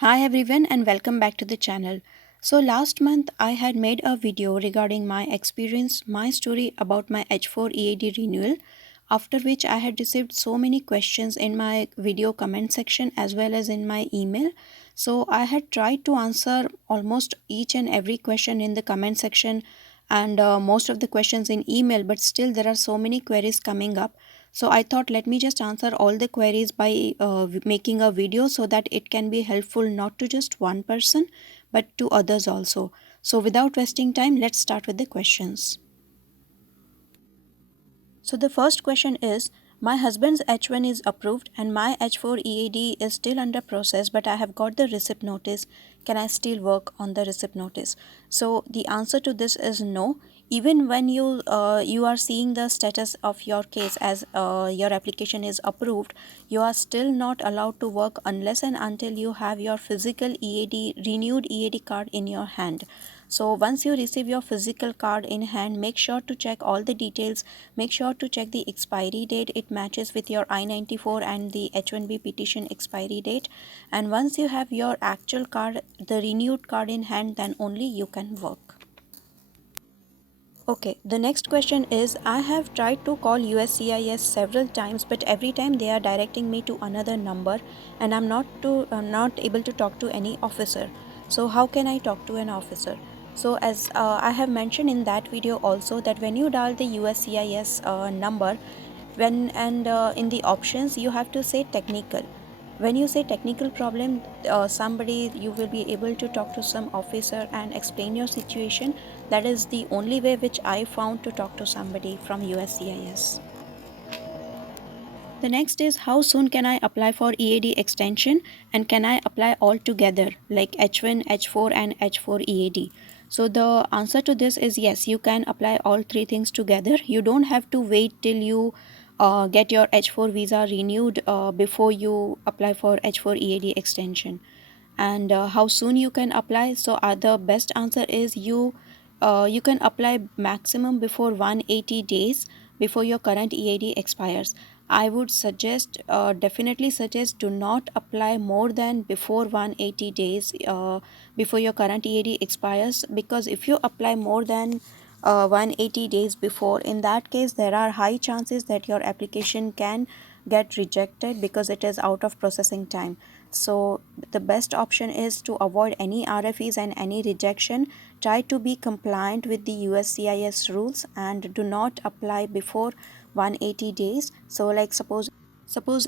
Hi everyone and welcome back to the channel. So last month I had made a video regarding my experience, my story about my H4 EAD renewal, after which I had received so many questions in my video comment section as well as in my email. So I had tried to answer almost each and every question in the comment section and most of the questions in email, but still there are so many queries coming up. So I thought let me just answer all the queries by making a video so that it can be helpful not to just one person but to others also. So without wasting time, let's start with the questions. So the first question is, my husband's H1 is approved and my H4 EAD is still under process, but I have got the receipt notice. Can I still work on the receipt notice? So the answer to this is no. Even when you are seeing the status of your case as your application is approved, you are still not allowed to work unless and until you have your physical EAD renewed EAD card in your hand. So once you receive your physical card in hand, make sure to check all the details. Make sure to check the expiry date. It matches with your I-94 and the H1B petition expiry date. And once you have your actual card, the renewed card in hand, then only you can work. Okay, the next question is, I have tried to call USCIS several times, but every time they are directing me to another number and I'm not able to talk to any officer. So how can I talk to an officer? So as I have mentioned in that video also, that when you dial the USCIS number, when and in the options you have to say technical. When you say technical problem, somebody you will be able to talk to some officer and explain your situation. That is the only way which I found to talk to somebody from USCIS. The next is, how soon can I apply for EAD extension and can I apply all together like H1, H4 and H4 EAD? So the answer to this is yes, you can apply all three things together. You don't have to wait till you get your H4 visa renewed before you apply for H4 EAD extension. And how soon you can apply? So the best answer is you can apply maximum before 180 days before your current EAD expires. I would suggest, definitely suggest, do not apply more than before 180 days before your current EAD expires, because if you apply more than 180 days before, in that case there are high chances that your application can get rejected because it is out of processing time. So the best option is to avoid any RFEs and any rejection. Try to be compliant with the USCIS rules and do not apply before 180 days. So like suppose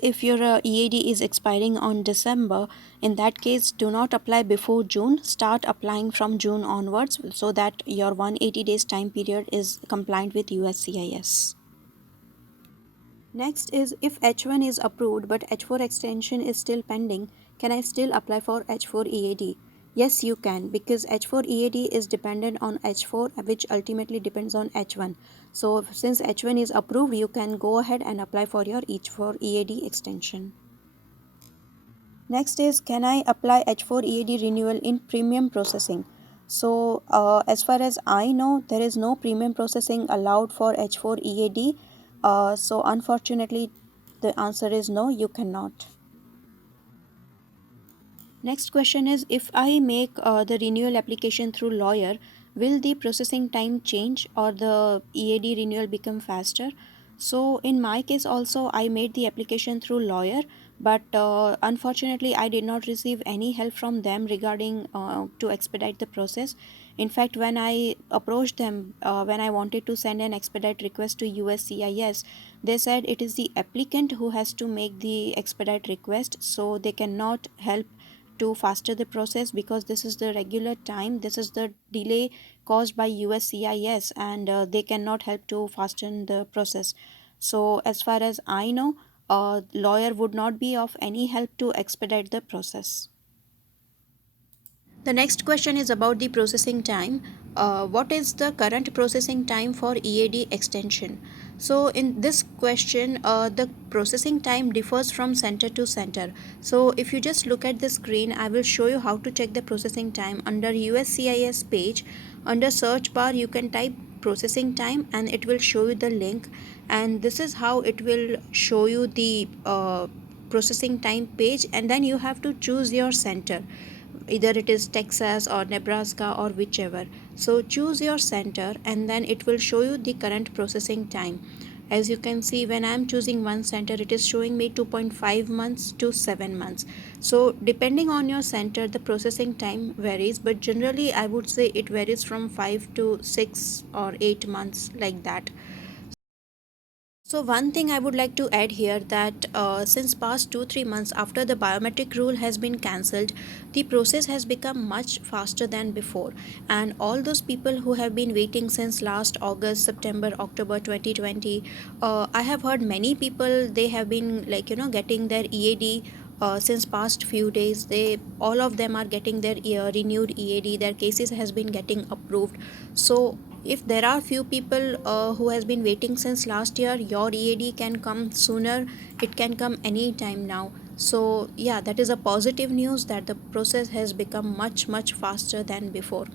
if your EAD is expiring on December, in that case do not apply before June. Start applying from June onwards so that your 180 days time period is compliant with USCIS. Next is, if H1 is approved but H4 extension is still pending, can I still apply for H4 EAD? Yes, you can, because H4 EAD is dependent on H4, which ultimately depends on H1. So since H1 is approved, you can go ahead and apply for your H4 EAD extension. Next is, can I apply H4 EAD renewal in premium processing? So as far as I know, there is no premium processing allowed for H4 EAD. So unfortunately, the answer is no, you cannot. Next question is, if I make the renewal application through lawyer, will the processing time change or the EAD renewal become faster? So in my case also, I made the application through lawyer, but unfortunately I did not receive any help from them regarding to expedite the process. In fact, when I approached them, when I wanted to send an expedite request to USCIS, they said it is the applicant who has to make the expedite request, so they cannot help to faster the process, because this is the regular time, this is the delay caused by USCIS, and they cannot help to fasten the process. So as far as I know, a lawyer would not be of any help to expedite the process. The next question is about the processing time. What is the current processing time for EAD extension? So in this question, the processing time differs from center to center. So if you just look at the screen, I will show you how to check the processing time. Under USCIS page, under search bar, you can type processing time and it will show you the link, and this is how it will show you the processing time page, and then you have to choose your center, either it is Texas or Nebraska or whichever. So choose your center and then it will show you the current processing time. As you can see, when I am choosing one center, it is showing me 2.5 months to 7 months. So depending on your center, the processing time varies, but generally I would say it varies from 5 to 6 or 8 months, like that. So one thing I would like to add here, that since past 2-3 months after the biometric rule has been cancelled, the process has become much faster than before, and all those people who have been waiting since last August, September, October 2020, I have heard many people, they have been like getting their EAD since past few days. They all of them are getting their renewed EAD. Their cases has been getting approved. So if there are few people who has been waiting since last year, your EAD can come sooner. It can come any time now. So yeah, that is a positive news, that the process has become much faster than before.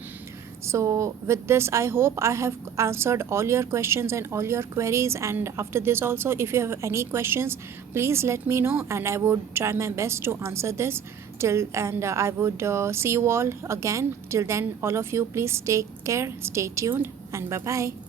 So with this, I hope I have answered all your questions and all your queries. And after this also, if you have any questions, please let me know and I would try my best to answer this. Till and I would see you all again. Till then, all of you, please take care, stay tuned, and bye bye.